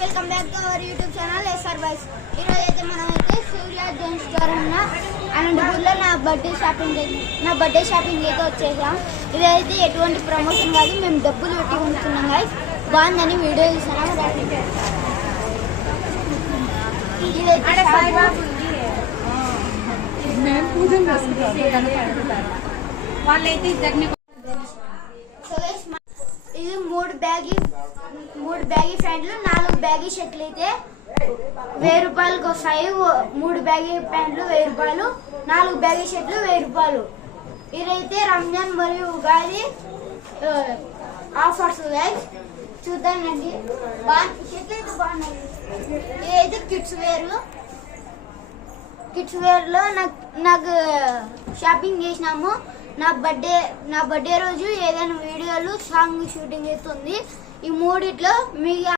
Welcome back to our YouTube channel SR boys. ఈరోజు అయితే మనం అయితే సూర్య జెంట్స్ స్టోర్ ఉన్న అనంతపూర్లో నా బర్త్డే షాపింగ్ అయితే వచ్చేసాం. ఇదైతే ఎటువంటి ప్రమోషన్ కాదు, మేము డబ్బులు పెట్టి ఉంటున్నాం గాయ్స్. బాగుందని వీడియో చూస్తున్నాము. ఇది మూడు బ్యాగీ ప్యాంట్లు, 4 బ్యాగీ షర్ట్లు అయితే 1000 రూపాయలకు వస్తాయి. 3 బ్యాగీ ప్యాంట్లు 1000 రూపాయలు, 4 బ్యాగీ షర్ట్లు 1000 రూపాయలు. ఇదైతే రంజాన్ మరియు ఉగాది ఆఫర్స్ గైస్. చూద్దామండి, షర్ట్లు అయితే బాగున్నాయి. ఇదైతే కిడ్స్ వేర్ లో నాకు షాపింగ్ చేసినాము. నా బర్త్డే రోజు ఏదైనా వీడియోలు సాంగ్ షూటింగ్ అవుతుంది. ఈ మూడిట్లో మీ